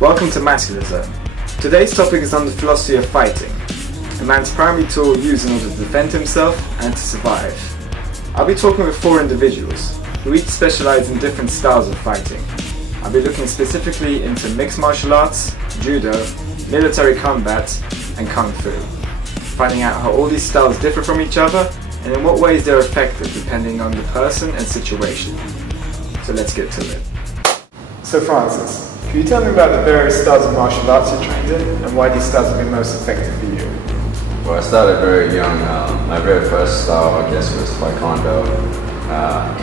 Welcome to Masculizone. Today's topic is on the philosophy of fighting, a man's primary tool used in order to defend himself and to survive. I'll be talking with 4 individuals, who each specialise in different styles of fighting. I'll be looking specifically into mixed martial arts, Judo, military combat and Kung Fu, finding out how all these styles differ from each other and in what ways they're effective depending on the person and situation. So let's get to it. So Francis, can you tell me about the various styles of martial arts you're trained in and why these styles have been most effective for you? Well, I started very young. My very first style, I guess, was Taekwondo.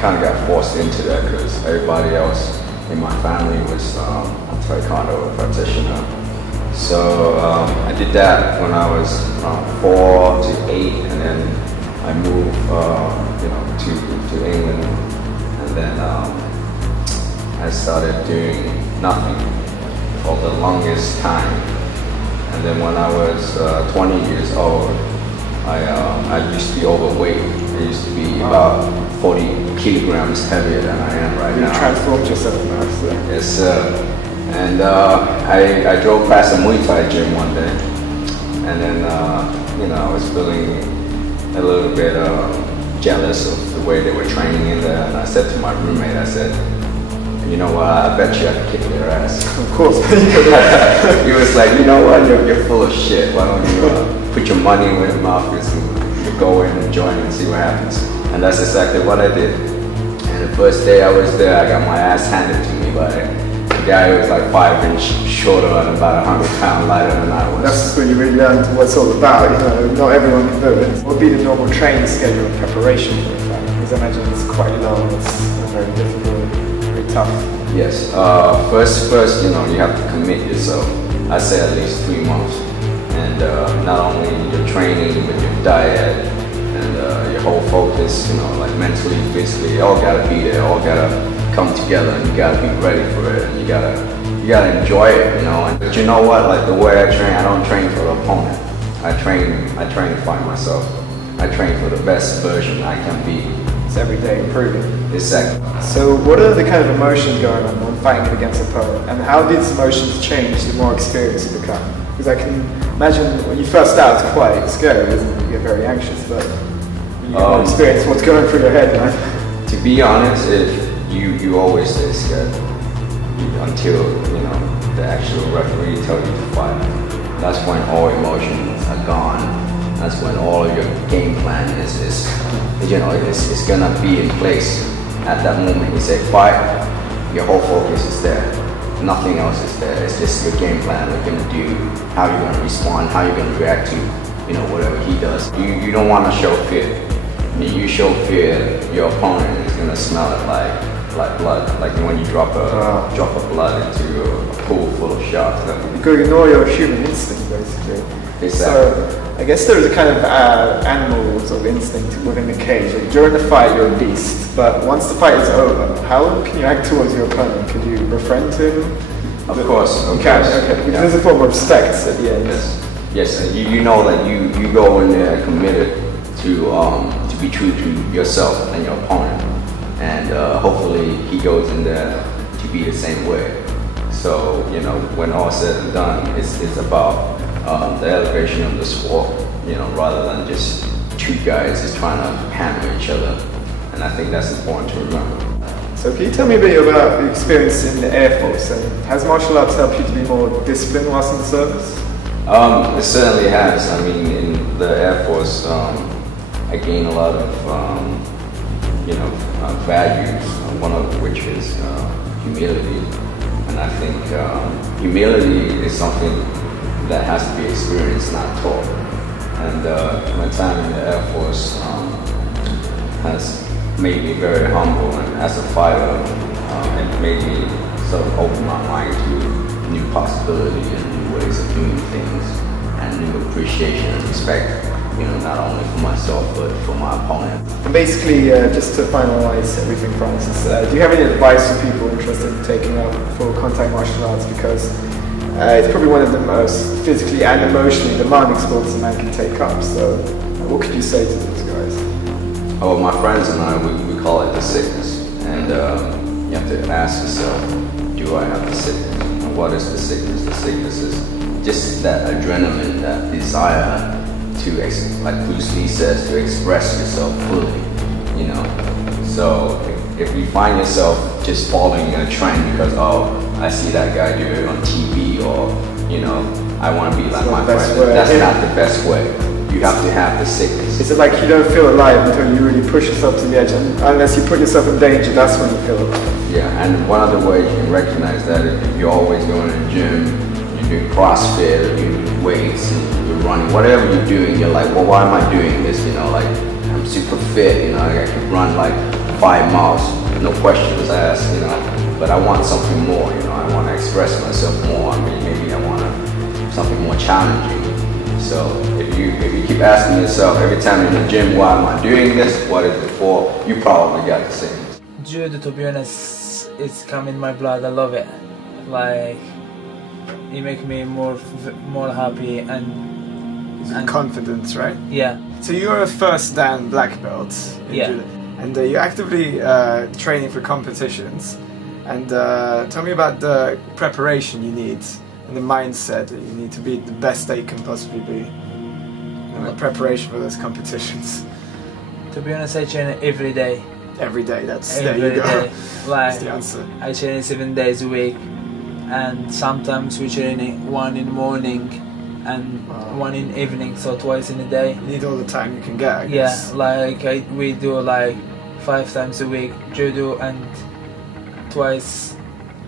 Kind of got forced into that because everybody else in my family was a Taekwondo practitioner. So I did that when I was 4 to 8, and then I moved, to England, and then I started doing nothing for the longest time. And then when I was 20 years old, I used to be overweight. I used to be about 40 kilograms heavier than I am right now. You transformed yourself now, so. Yes, sir. And I drove past a Muay Thai gym one day, and then I was feeling a little bit jealous of the way they were training in there. And I said to my roommate, I said, you know what, I bet you I could kick their ass. Of course. He was like, you know what, you're full of shit. Why don't you put your money where your mouth is and go in and join and see what happens. And that's exactly what I did. And the first day I was there, I got my ass handed to me by a guy who was like 5 inch shorter and about 100 pounds lighter than I was. That's just when you really learned what it's all about. Not everyone can do it. What would be the normal training schedule and preparation for the fight? Because I imagine it's quite long, it's very difficult, very tough. Yes. First, you have to commit yourself. I say at least 3 months. And not only your training, but your diet and your whole focus, like mentally, physically, it all gotta be there, all gotta come together, and you gotta be ready for it, and you gotta enjoy it, But you know what? Like the way I train, I don't train for the opponent. I train to find myself. I train for the best version I can be. It's every day improving. Exactly. So what are the kind of emotions going on when fighting against an opponent, and how do these emotions change the more experienced you become? Because I can imagine when you first start, it's quite scary, isn't it? You get very anxious, but when you get more experience, what's going through your head, right? To be honest, you always stay scared until the actual referee tells you to fight. That's when all emotions are gone. That's when all of your game plan is gonna be in place. At that moment you say fight, your whole focus is there. Nothing else is there. It's just your game plan, what you're gonna do, how you're gonna respond, how you're gonna react to whatever he does. You don't want to show fear. When you show fear, your opponent is gonna smell it like blood, like when you drop a blood into a pool full of sharks. You gotta ignore your human instinct, basically. Exactly. So I guess there is a kind of animal sort of instinct within the cage. Like during the fight, you're a beast, but once the fight is over, how can you act towards your opponent? Could you befriend him? Of course. Okay. Because there's a form of respect at the end. Yes. You know that you go in there committed to be true to yourself and your opponent, and hopefully he goes in there to be the same way. So when all said and done, it's about the elevation of the sport, rather than just 2 guys just trying to hammer each other. And I think that's important to remember. So can you tell me a bit about the experience in the Air Force, and has martial arts helped you to be more disciplined whilst in the service? It certainly has. I mean, in the Air Force, I gained a lot of values, one of which is humility. And I think humility is something that has to be experienced, not taught. And my time in the Air Force has made me very humble, and as a fighter, it made me sort of open my mind to new possibility and new ways of doing things, and new appreciation and respect, not only for myself but for my opponent. And basically, just to finalize everything, Francis, do you have any advice for people interested in taking up full contact martial arts? Because it's probably one of the most physically and emotionally demanding sports a man can take up. So what could you say to those guys? Oh, my friends and I, we call it the sickness. And you have to ask yourself, do I have the sickness? And what is the sickness? The sickness is just that adrenaline, that desire to, like Bruce Lee says, to express yourself fully, you know. So if you find yourself just following a trend because, oh, I see that guy do it on TV, or, you know, I want to be like my friend, that's not the best way. You have to have the sickness. Is it like you don't feel alive until you really push yourself to the edge, and unless you put yourself in danger, that's when you feel alive? Yeah, and one other way you can recognize that is if you're always going to the gym, you're doing CrossFit, or you're doing weights, you're running, whatever you're doing, you're like, well, why am I doing this? You know, like, I'm super fit, you know, I can run like 5 miles, no questions asked, you know, but I want something more, you know, I want to express myself more. I mean, maybe I want something more challenging. So if you keep asking yourself every time you're in the gym, why am I doing this? What is it for? You probably got the same. Judo, to be honest, it's come in my blood. I love it. Like, it makes me more happy and confidence, right? Yeah. So you're a first dan black belt in Judo, and you're actively training for competitions. And tell me about the preparation you need and the mindset that you need to be the best that you can possibly be. You know, preparation for those competitions. To be honest, I train every day. Every day, that's every there you go. Day. Like, that's the answer. I train 7 days a week, and sometimes we train 1 in the morning and 1 in the evening, so twice in a day. You need all the time you can get, I guess. Yeah, like we do like 5 times a week judo and twice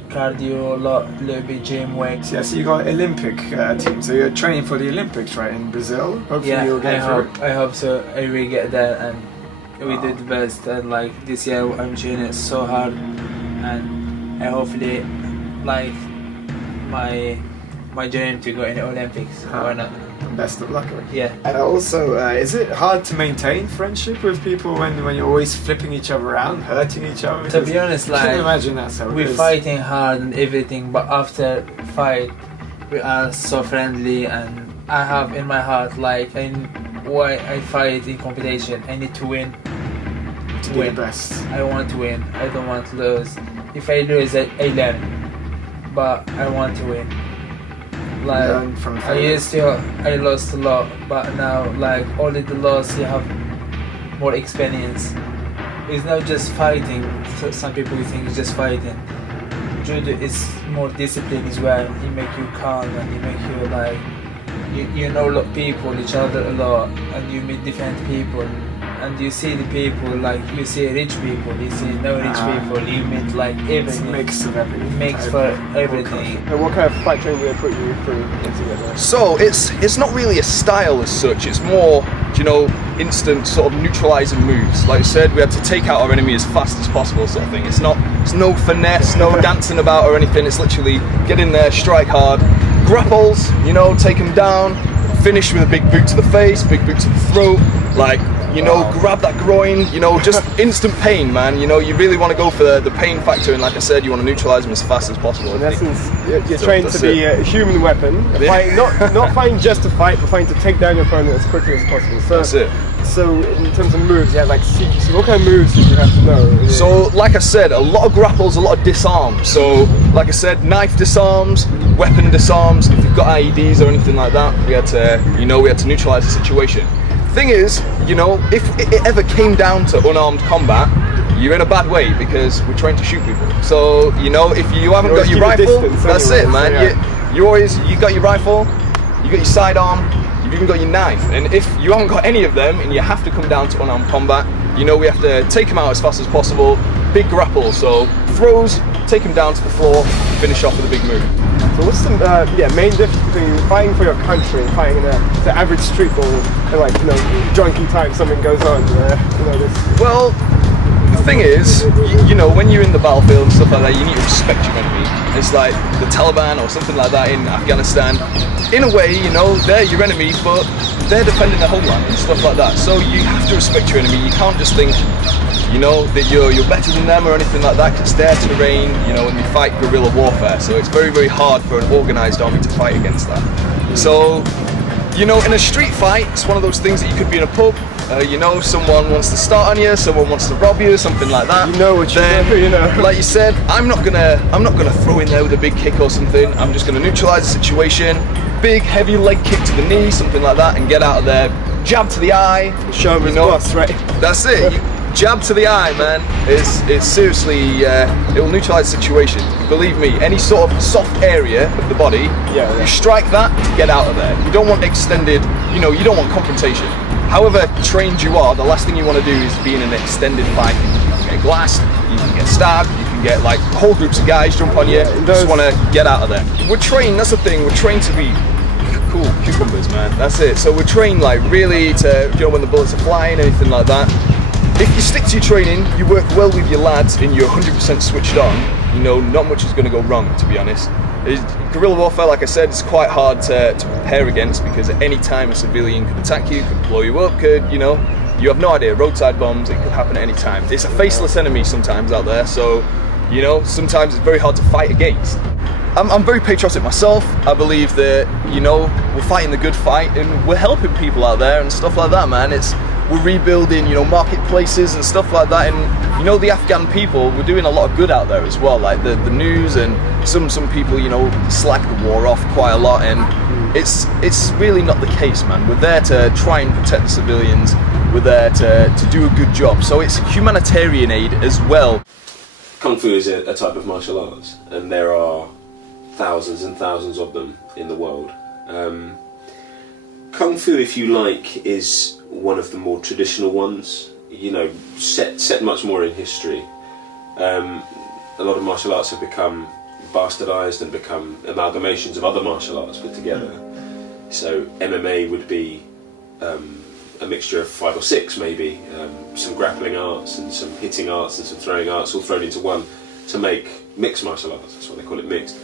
cardio, a little bit gym weights. Yeah, so you got Olympic team, so you're training for the Olympics, right, in Brazil? Hopefully you'll get through. I hope so. I will get there, and we did the best. And like this year, I'm training so hard, and I hopefully like my dream to go in the Olympics. Why not? Best of luck. Yeah. And also, is it hard to maintain friendship with people when you're always flipping each other around, hurting each other? To be honest, like, I can imagine that's how it we're is. fighting hard and everything, but after fight, we are so friendly, and I have in my heart, like, why I fight in competition. I need to win. To be the best. I want to win. I don't want to lose. If I lose, I learn. But I want to win. Like, I lost a lot, but now, like, only the loss, you have more experience. It's not just fighting. Some people think it's just fighting. Judo is more discipline as well. It make you calm, and it make you like, you know a lot of people, each other a lot, and you meet different people. And you see the people, like, you see rich people, you see no rich people, you meet like everything. It's a mix of everything. Mix for everything. And what kind of fight training do they put you through together? So it's not really a style as such, it's more, you know, instant sort of neutralizing moves. Like I said, we had to take out our enemy as fast as possible, sort of thing. It's no finesse, no dancing about or anything, it's literally get in there, strike hard, grapples, you know, take them down, finish with a big boot to the face, big boot to the throat, like, you know, grab that groin, you know, just instant pain, man. You know, you really want to go for the pain factor, and like I said, you want to neutralize them as fast as possible. In essence, you're trained to be a human weapon, fighting, not fighting just to fight, but fighting to take down your opponent as quickly as possible. So, that's it. So in terms of moves, you have like CQC. What kind of moves did you have to know? So, like I said, a lot of grapples, a lot of disarms. So, like I said, knife disarms, weapon disarms. If you've got IEDs or anything like that, we had to neutralize the situation. Thing is, you know, if it ever came down to unarmed combat, you're in a bad way because we're trained to shoot people. So, you know, if you haven't got your rifle, that's it, man. Yeah. You got your rifle, you got your sidearm, you've even got your knife. And if you haven't got any of them and you have to come down to unarmed combat, you know, we have to take them out as fast as possible. Big grapple, so throws, take them down to the floor, finish off with a big move. So what's the main difference between fighting for your country and fighting in the average street ball, and like, you know, drunken time something goes on, you know, this? Well, the thing is, you know, when you're in the battlefield and stuff like that, you need to respect your enemy. It's like the Taliban or something like that in Afghanistan. In a way, you know, they're your enemy, but they're defending their homeland and stuff like that. So you have to respect your enemy. You can't just think, you know, that you're better than them or anything like that, because it's their terrain, you know, and we fight guerrilla warfare. So it's very, very hard for an organised army to fight against that. So, you know, in a street fight, it's one of those things that you could be in a pub, you know, someone wants to start on you, someone wants to rob you, something like that. You know what you do, you know. Like you said, I'm not gonna throw in there with a big kick or something. I'm just gonna neutralise the situation. Big heavy leg kick to the knee, something like that, and get out of there. Jab to the eye. Show him his boss, right? That's it. Jab to the eye, man. It's seriously, it will neutralise the situation. Believe me, any sort of soft area of the body, you strike that, get out of there. You don't want extended, you know, you don't want confrontation. However trained you are, the last thing you want to do is be in an extended fight. You can get glassed, you can get stabbed, you can get like whole groups of guys jump on you. You just want to get out of there. We're trained, that's the thing, we're trained to be cool cucumbers, man. That's it. So we're trained like really to, you know, when the bullets are flying, anything like that. If you stick to your training, you work well with your lads and you're 100% switched on, you know, not much is going to go wrong, to be honest. Guerrilla warfare, like I said, is quite hard to prepare against because at any time a civilian could attack you, could blow you up, could, you know, you have no idea. Roadside bombs, it could happen at any time. It's a faceless enemy sometimes out there, so, you know, sometimes it's very hard to fight against. I'm very patriotic myself. I believe that, you know, we're fighting the good fight and we're helping people out there and stuff like that, man. We're rebuilding, you know, marketplaces and stuff like that, and you know, the Afghan people, we're doing a lot of good out there as well. Like the news and some people, you know, slack the war off quite a lot, and it's really not the case, man. We're there to try and protect the civilians. We're there to do a good job. So it's humanitarian aid as well. Kung Fu is a type of martial arts, and there are thousands and thousands of them in the world. Kung Fu, if you like, is one of the more traditional ones, you know, set much more in history. A lot of martial arts have become bastardized and become amalgamations of other martial arts put together. So MMA would be a mixture of 5 or 6 maybe, some grappling arts and some hitting arts and some throwing arts all thrown into one to make mixed martial arts. That's what they call it, mixed.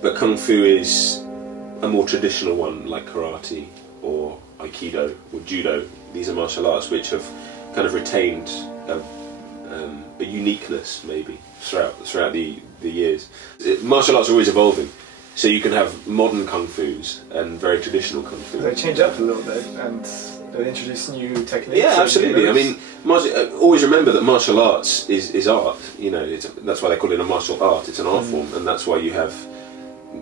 But Kung Fu is a more traditional one, like karate or Aikido or Judo. These are martial arts which have kind of retained a uniqueness maybe throughout the years. Martial arts are always evolving, so you can have modern Kung Fu's and very traditional Kung Fu. They change up a little bit and they introduce new techniques. Yeah, absolutely. I mean, always remember that martial arts is art. You know, that's why they call it a martial art. It's an art form, and that's why you have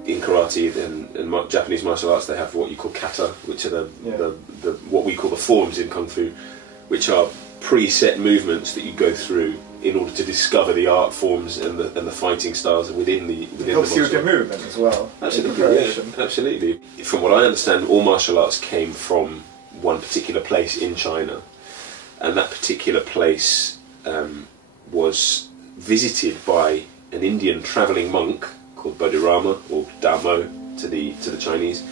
in karate and Japanese martial arts, they have what you call kata, which are the what we call the forms in Kung Fu, which are preset movements that you go through in order to discover the art forms and the fighting styles within the helps you with your movement as well. Absolutely, yeah, absolutely. From what I understand, all martial arts came from one particular place in China, and that particular place was visited by an Indian travelling monk called Bodhirama, or Damo to the Chinese,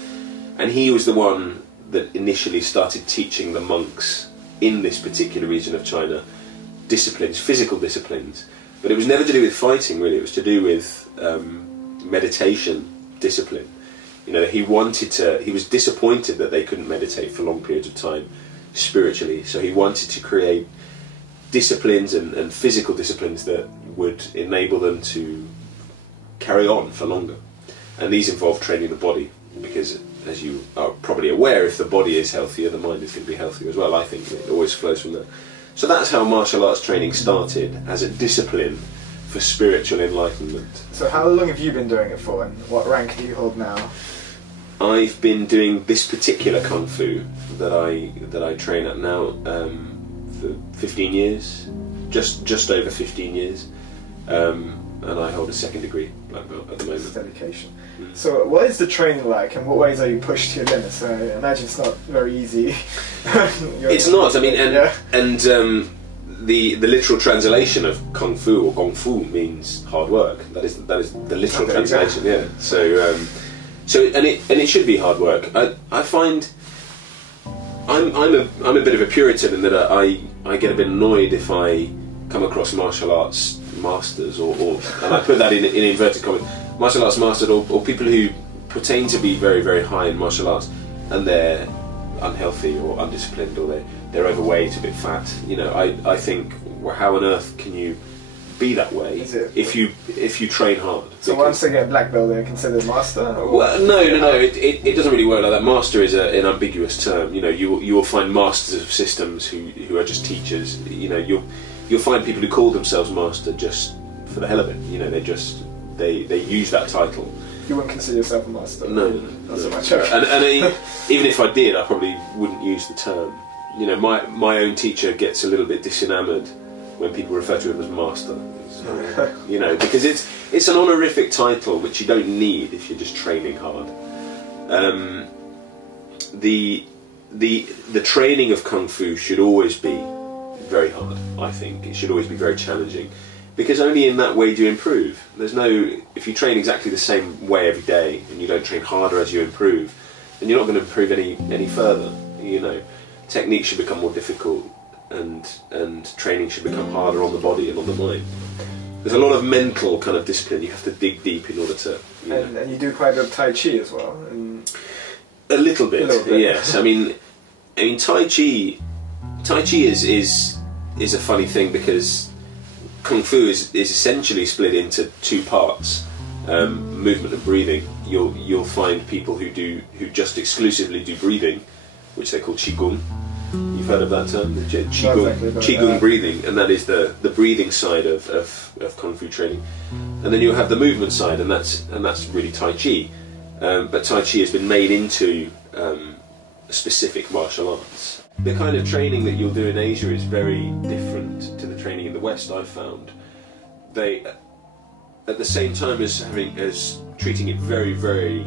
and he was the one that initially started teaching the monks in this particular region of China disciplines, physical disciplines, but it was never to do with fighting really. It was to do with meditation discipline. You know, he was disappointed that they couldn't meditate for long periods of time spiritually, so he wanted to create disciplines and physical disciplines that would enable them to carry on for longer. And these involve training the body, because as you are probably aware, if the body is healthier, the mind is going to be healthier as well. I think it always flows from that. So that's how martial arts training started, as a discipline for spiritual enlightenment. So how long have you been doing it for, and what rank do you hold now? I've been doing this particular Kung Fu that I train at now for 15 years, just over 15 years, and I hold a 2nd degree black belt at the moment. It's dedication. So what is the training like, and what ways are you pushed to your limits? I imagine it's not very easy. It's not. I mean, the literal translation of Kung Fu or Gong Fu means hard work. That is the literal translation. Yeah. So and it should be hard work. I find I'm a bit of a Puritan in that I get a bit annoyed if I come across martial arts masters and I put that in inverted commas, martial arts masters or people who pertain to be very, very high in martial arts, and they're unhealthy or undisciplined, or they're overweight, a bit fat. You know, I think, well, how on earth can you be that way if you train hard. So once they get black belt, they're considered master? Or? Well, no. It doesn't really work like that. Master is an ambiguous term. You know, you will find masters of systems who are just teachers. You know, you'll find people who call themselves master just for the hell of it. You know, they use that title. You wouldn't consider yourself a master? No, not so much. And even if I did, I probably wouldn't use the term. You know, my own teacher gets a little bit disenamoured when people refer to him as master. So, you know, because it's an honorific title which you don't need if you're just training hard. The training of Kung Fu should always be very hard. I think it should always be very challenging, because only in that way do you improve. If you train exactly the same way every day and you don't train harder as you improve, then you're not going to improve any further. You know, technique should become more difficult, and training should become harder on the body and on the mind. There's a lot of mental kind of discipline. You have to dig deep in order to. And you do quite a bit of Tai Chi as well. A little bit, yes. I mean, Tai Chi is a funny thing, because Kung Fu is essentially split into two parts: movement and breathing. You'll find people who just exclusively do breathing, which they call Qigong. You've heard of that term, Qigong breathing, and that is the breathing side of Kung Fu training. And then you have the movement side, and that's really Tai Chi. But Tai Chi has been made into specific martial arts. The kind of training that you'll do in Asia is very different to the training in the West, I've found. They, at the same time as treating it very, very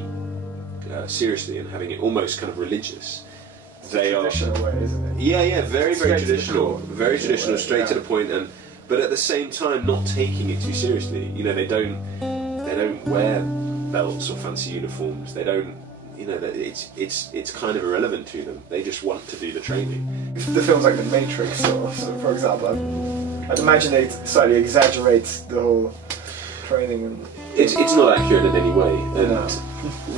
seriously and having it almost kind of religious, they are traditional way, isn't it? Yeah, very, very traditional, very traditional, straight to the point, but at the same time not taking it too seriously. You know, they don't wear belts or fancy uniforms. They don't, you know, it's kind of irrelevant to them. They just want to do the training. The films like The Matrix, so for example, I'd imagine they slightly exaggerate the whole training. And it's not accurate in any way. And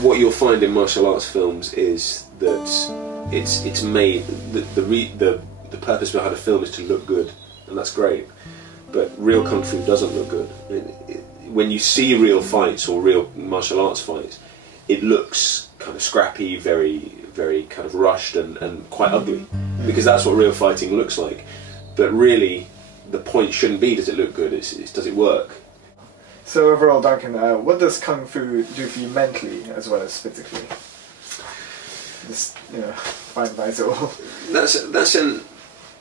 what you'll find in martial arts films is that it's made, the purpose behind a film is to look good, and that's great, but real Kung Fu doesn't look good. When you see real fights or real martial arts fights, it looks kind of scrappy, very, very kind of rushed and quite ugly, because that's what real fighting looks like. But really, the point shouldn't be does it look good, it's does it work. So overall, Duncan, what does Kung Fu do for you mentally as well as physically? Just, you know, finalize it all.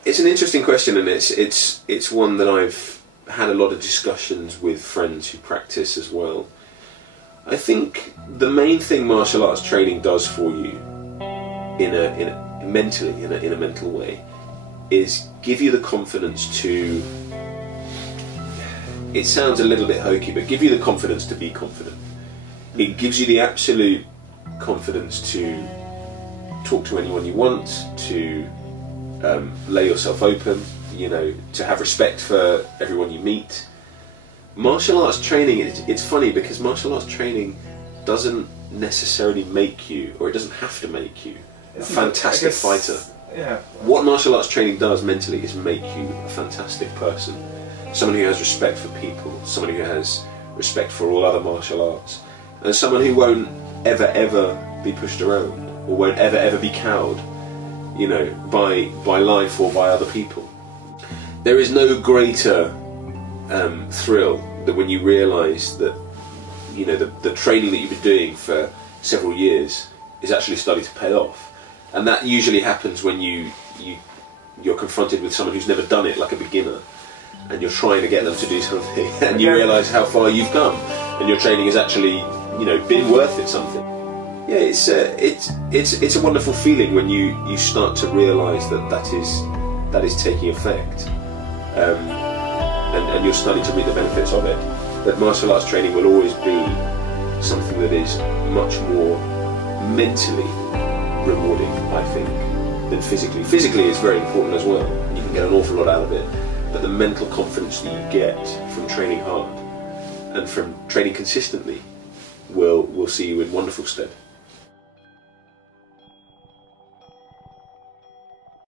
It's an interesting question, and it's one that I've had a lot of discussions with friends who practice as well. I think the main thing martial arts training does for you, in a mental way, is give you the confidence to. It sounds a little bit hokey, but give you the confidence to be confident. It gives you the absolute confidence to talk to anyone you want, to lay yourself open, you know, to have respect for everyone you meet. Martial arts training, it's funny because martial arts training doesn't necessarily make you, or it doesn't have to make you, a fantastic fighter. Yeah. What martial arts training does mentally is make you a fantastic person. Someone who has respect for people, someone who has respect for all other martial arts, and someone who won't ever be pushed around, or won't ever be cowed, you know, by life or by other people. There is no greater thrill than when you realise that, you know, the training that you've been doing for several years is actually starting to pay off, and that usually happens when you're confronted with someone who's never done it, like a beginner, and you're trying to get them to do something, and you realise how far you've come, and your training has actually, you know, been worth it something. Yeah, it's a wonderful feeling when you start to realise that is taking effect, and you're starting to reap the benefits of it. That martial arts training will always be something that is much more mentally rewarding, I think, than physically. Physically it's very important as well. You can get an awful lot out of it, but the mental confidence that you get from training hard and from training consistently will see you in wonderful stead.